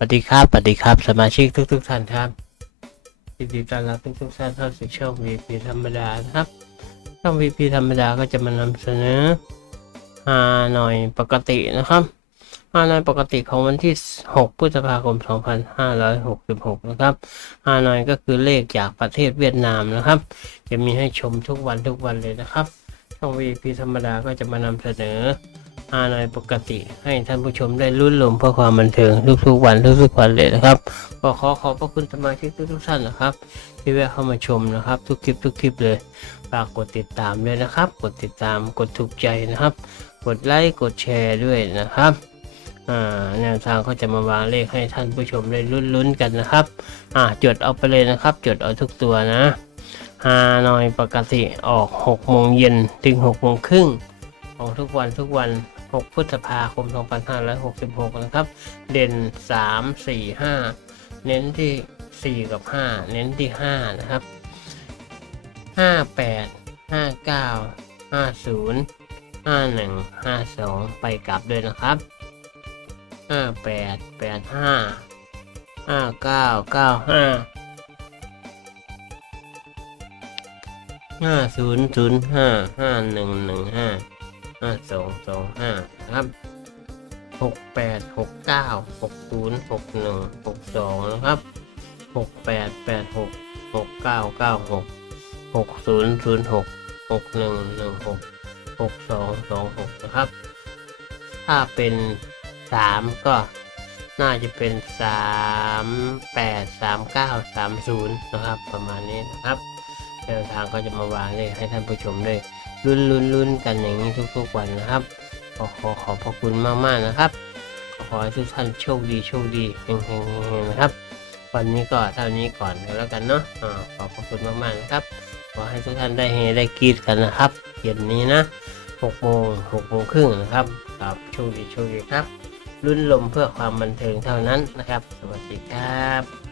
สวัสดีครับ สวัสดีครับ สมาชิกทุกทุกๆท่านครับยินดีต้อนรับทุกทุกๆท่านเข้าสู่ช่อง VP ธรรมดานะครับ ช่อง VP ธรรมดาก็จะมานำเสนอฮานอยปกตินะครับฮานอยปกติของวันที่ 6 พฤษภาคม 2566 นะครับฮานอยก็คือเลขจากประเทศเวียดนามนะครับ จะมีให้ชมทุกวันทุกวันเลยนะครับ ช่อง VP ธรรมดาก็จะมานำเสนอ ฮานอยปกติ ให้ท่านผู้ชมได้รุ่นลมเพื่อความบันเทิงทุกๆวันทุกๆวันเลยนะครับก็ขอขอบพระคุณสมาชิกทุกๆท่านนะครับ ที่แวะเข้ามาชมนะครับ ทุกคลิปทุกคลิปเลยฝากกดติดตามด้วยนะครับ กดติดตามกดถูกใจนะครับ กดไลค์กดแชร์ด้วยนะครับอ่าแนวทางก็จะมาวางเลขให้ท่านผู้ชมได้ลุ้นๆกันนะครับอ่าจดเอาไปเลยนะครับ จดเอาทุกตัวนะฮานอยปกติออก6โมงเย็นถึง6โมงครึ่งของทุกวันทุกวัน 6 พฤษภาคม 2566 นะครับ เด่น 3 4 5 เน้นที่ 4 กับ 5 เน้นที่ 5 นะครับ 58 59 50 51 52 ไปกลับด้วยนะครับ 58 85 59 95ห้าศูนย์ศูนย์ ห้าสองสองห้านะครับหกแปดหกเก้าหกศูนย์หกหนึ่งหกสองนะครับหกแปดแปดหกหกเก้าเก้าหกหกศูนย์ศูนย์หกหกหนึ่งหนึ่งหกหกสองสองหกนะครับ ถ้าเป็นสามก็น่าจะเป็นสามแปดสามเก้าสามศูนย์นะครับ ประมาณนี้นะครับ แนวทางก็จะมาวางเลขให้ท่านผู้ชมได้ลุ้นลุ้นลุ้นกันอย่างนี้ทุกๆวันนะครับ ขอขอขอบพระคุณมากๆนะครับ ขอให้ทุกท่านโชคดีโชคดีเฮงเฮงเฮงนะครับ วันนี้ก็เท่านี้ก่อนก็แล้วกันเนาะอ่าขอบพระคุณมากๆนะครับ ขอให้ทุกท่านได้เฮได้กรีดกันนะครับเย็นนี้นะ6โมง6โมงครึ่งนะครับครับโชคดีโชคดีครับลุ้นลมเพื่อความบันเทิงเท่านั้นนะครับ สวัสดีครับ